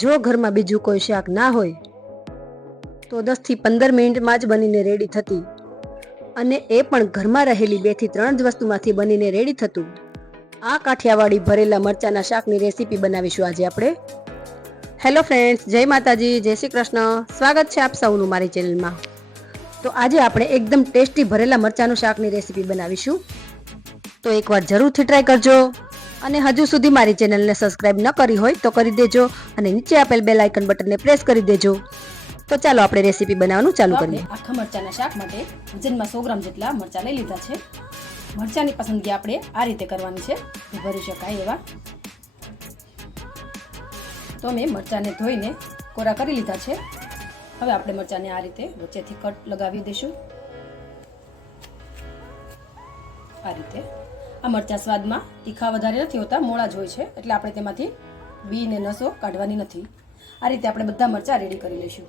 જો ઘરમાં બીજું કોઈ શાક ના હોય તો 10 થી 15 મિનિટમાં જ બનીને રેડી થતી અને એ પણ ઘરમાં રહેલી 2 થી 3 જ વસ્તુમાંથી બનીને રેડી થતું આ કાઠિયાવાડી ભરેલા મરચાના શાકની રેસીપી બનાવીશું આજે આપણે. હેલો ફ્રેન્ડ્સ, જય માતાજી, જય શ્રી કૃષ્ણ. સ્વાગત છે આપ સૌનું મારી ચેનલમાં. તો આજે આપણે એકદમ ટેસ્ટી ભરેલા મરચાનું શાકની રેસીપી બનાવીશું. તો એકવાર જરૂરથી ટ્રાય કરજો અને હજુ સુધી મારી ચેનલને સબસ્ક્રાઇબ ન કરી હોય તો કરી દેજો અને નીચે આપેલ બેલ આઇકન બટનને પ્રેસ કરી દેજો. તો ચાલો આપણે રેસીપી બનાવવાનું ચાલુ કરીએ. આખા મરચાના શાક માટે વજનમાં 100 ગ્રામ જેટલા મરચાં લઈ લીધા છે. મરચાની પસંદગી આપણે આ રીતે કરવાની છે કે ભરી શકાય એવા. તો મેં મરચાંને ધોઈને કોરા કરી લીધા છે. હવે આપણે મરચાંને આ રીતે વચ્ચેથી કટ લગાવી દઈશું. આ રીતે આ મરચાં સ્વાદમાં તીખા વધારે નથી હોતા, મોળા જ હોય છે, એટલે આપણે તેમાંથી બી ને નસો કાઢવાની નથી. આ રીતે આપણે બધા મરચાં રેડી કરી લઈશું.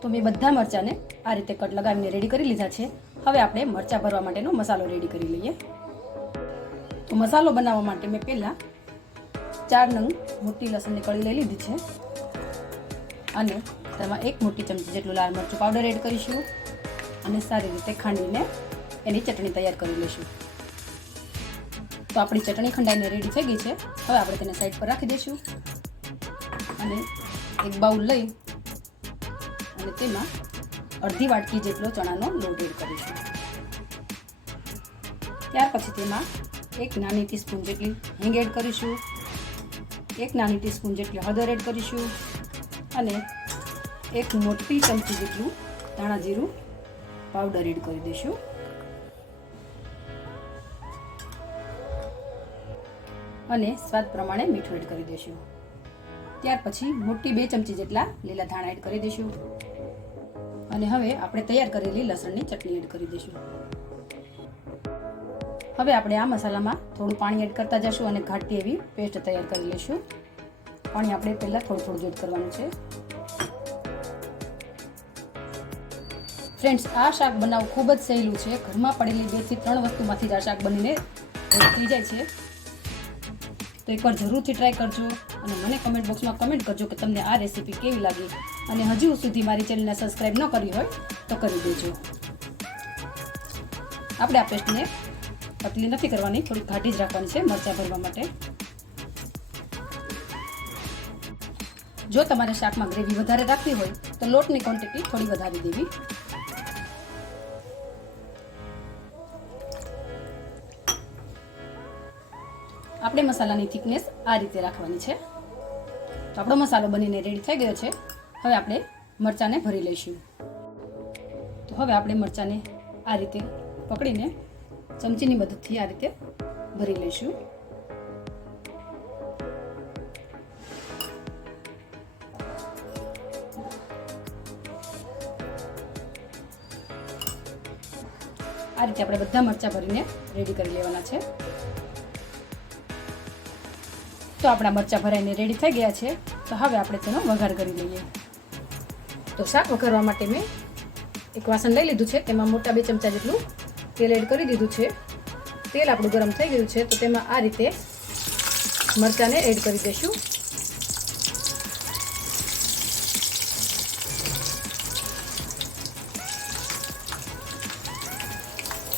તો મેં બધા મરચાંને આ રીતે કટ લગાવીને રેડી કરી લીધા છે. હવે આપણે મરચાં ભરવા માટેનો મસાલો રેડી કરી લઈએ. તો મસાલો બનાવવા માટે મેં પહેલાં 4 નંગ મોટી લસણની કળી લઈ લીધી છે અને તેમાં 1 મોટી ચમચી જેટલું લાલ મરચું પાવડર એડ કરીશું અને સારી રીતે ખાંડીને એની ચટણી તૈયાર કરી લઈશું. તો આપણી ચટણી ખંડાઈને રેડી થઈ ગઈ છે. હવે આપણે તેને સાઈડ પર રાખી દઈશું અને એક બાઉલ લઈ અને તેમાં અડધી વાટકી જેટલો ચણાનો લોટ એડ કરીશું. ત્યાર પછી તેમાં 1 નાની ટીસ્પૂન જેટલી હિંગ એડ કરીશું, 1 નાની ટીસ્પૂન જેટલી હળદર એડ કરીશું અને 1 મોટી ચમચી જેટલું ધાણા જીરું પાવડર એડ કરી દઈશું. અને સ્વાદ પ્રમાણે મીઠું એડ કરી દઈશું. ત્યાર પછી મોટી 2 ચમચી જેટલા લીલા ધાણા એડ કરી દઈશું અને હવે આપણે તૈયાર કરેલી લસણની ચટણી એડ કરી દઈશું. હવે આપણે આ મસાલામાં થોડું પાણી એડ કરતા જઈશું અને ઘાટી એવી પેસ્ટ તૈયાર કરી લઈશું. પાણી આપણે પહેલાં થોડું એડ કરવાનું છે. ફ્રેન્ડ્સ, આ શાક બનાવવું ખૂબ જ સહેલું છે. ઘરમાં પડેલી 2 થી 3 વસ્તુમાંથી જ આ શાક બનીને થઈ જાય છે. તો એકવાર જરૂરથી ટ્રાય કરજો અને મને કમેન્ટ બોક્સમાં કમેન્ટ કરજો કે તમને આ રેસીપી કેવી લાગી અને હજુ સુધી મારી ચેનલને સબસ્ક્રાઇબ ન કરી હોય તો કરી દેજો. આપણે આ પેસ્ટને પતલી નથી કરવાની, થોડી ઘાટી જ રાખવાની છે મરચાં ભરવા માટે. જો તમારે શાકમાં ગ્રેવી વધારે રાખવી હોય તો લોટની ક્વોન્ટિટી થોડી વધારી દેવી. આપણે મસાલાની થિકનેસ આ રીતે રાખવાની છે. તો આપણો મસાલો બનીને રેડી થઈ ગયો છે. હવે આપણે મરચાંને ભરી લઈશું. તો હવે આપણે મરચાંને આ રીતે પકડીને ચમચીની મદદથી આ રીતે ભરી લઈશું. આ રીતે આપણે બધા મરચાં ભરીને રેડી કરી લેવાના છે. તો આપણા મરચાં ભરાઈને રેડી થઈ ગયા છે. તો હવે આપણે તેનો વઘાર કરી લઈએ. તો શાક વઘારવા માટે મેં એક વાસણ લઈ લીધું છે. તેમાં મોટા 2 ચમચા જેટલું તેલ એડ કરી દીધું છે. તેલ આપણું ગરમ થઈ ગયું છે તો તેમાં આ રીતે મરચાંને એડ કરી દઈશું.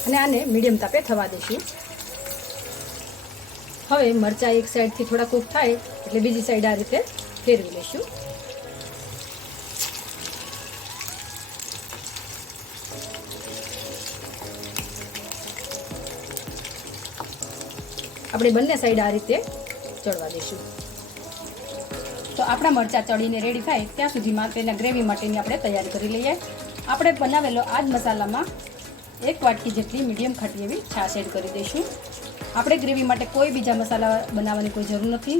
અને આને મીડિયમ તાપે થવા દઈશું. હવે મરચાં એક સાઈડથી થોડા કૂક થાય એટલે બીજી સાઈડ આ રીતે ફેરવી લઈશું. આપણે બંને સાઈડ આ રીતે ચડવા દઈશું. તો આપણા મરચાં ચડીને રેડી થાય ત્યાં સુધીમાં તેના ગ્રેવી માટેની આપણે તૈયારી કરી લઈએ. આપણે બનાવેલો આ જ મસાલામાં 1 વાટકી જેટલી મીડિયમ ખાટી એવી છાશ એડ કરી દઈશું. આપણે ગ્રેવી માટે કોઈ બીજા મસાલા બનાવવાની કોઈ જરૂર નથી.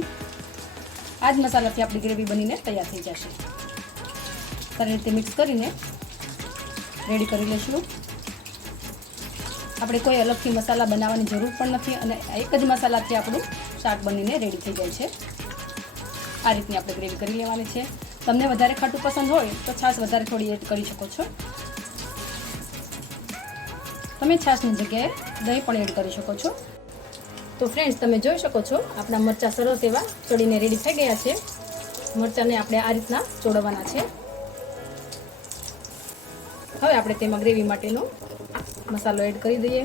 આ જ મસાલાથી આપણી ગ્રેવી બનીને તૈયાર થઈ જશે. સારી રીતે મિક્સ કરીને રેડી કરી લઈશું. આપણે કોઈ અલગથી મસાલા બનાવવાની જરૂર પણ નથી અને એક જ મસાલાથી આપણું શાક બનીને રેડી થઈ જાય છે. આ રીતની આપણે ગ્રેવી કરી લેવાની છે. તમને વધારે ખાટું પસંદ હોય તો છાશ વધારે થોડી એડ કરી શકો છો. તમે છાશની જગ્યાએ દહીં પણ એડ કરી શકો છો. તો ફ્રેન્ડ્સ, તમે જોઈ શકો છો આપણા મરચાં સરસ એવા ચડીને રેડી થઈ ગયા છે. મરચાંને આપણે આ રીતના ચોળવવાના છે. હવે આપણે તેમાં ગ્રેવી માટેનો મસાલો એડ કરી દઈએ.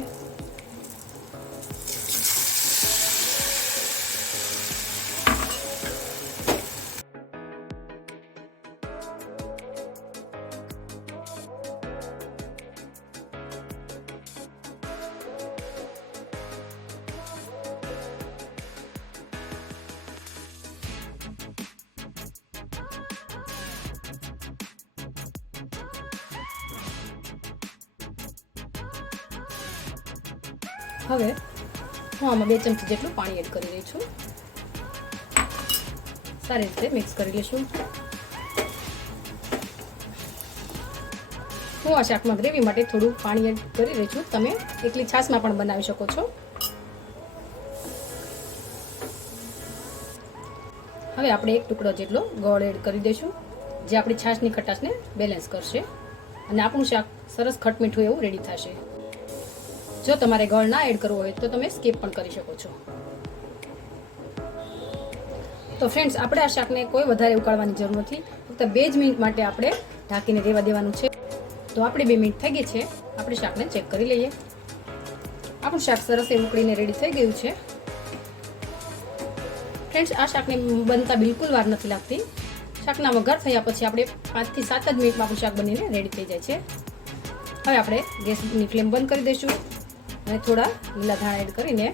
હવે હું આમાં 2 ચમચી જેટલું પાણી એડ કરી રહી છું. સારી રીતે મિક્સ કરી લઈશું. હું આ શાકમાં ગ્રેવી માટે થોડું પાણી એડ કરી રહી છું. તમે એકલી છાશમાં પણ બનાવી શકો છો. હવે આપણે 1 ટુકડો જેટલો ગોળ એડ કરી દઈશું, જે આપણી છાશની ખટાશને બેલેન્સ કરશે અને આપણું શાક સરસ ખટમીઠું એવું રેડી થશે. જો તમારે ગોળ ના એડ કરવો હોય તો તમે સ્કીપ પણ કરી શકો છો. તો ફ્રેન્ડ્સ, આપણે આ શાકને કોઈ વધારે ઉકાળવાની જરૂર નથી. ફક્ત 2 જ મિનિટ માટે આપણે ઢાંકીને રહેવા દેવાનું છે. તો આપણે 2 મિનિટ થઈ ગઈ છે. આપણે શાકને ચેક કરી લઈએ. આપણું શાક સરસ એવું ઉકળીને રેડી થઈ ગયું છે. ફ્રેન્ડ્સ, આ શાકને બનતા બિલકુલ વાર નથી લાગતી. શાકના વઘાર થયા પછી આપણે 5 થી 7 જ મિનિટમાં આપણું શાક બનીને રેડી થઈ જાય છે. હવે આપણે ગેસની ફ્લેમ બંધ કરી દઈશું અને થોડા લીલા ધાણા એડ કરીને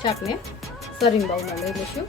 શાકને સર્વિંગ બાઉલમાં લઈ લઈશું.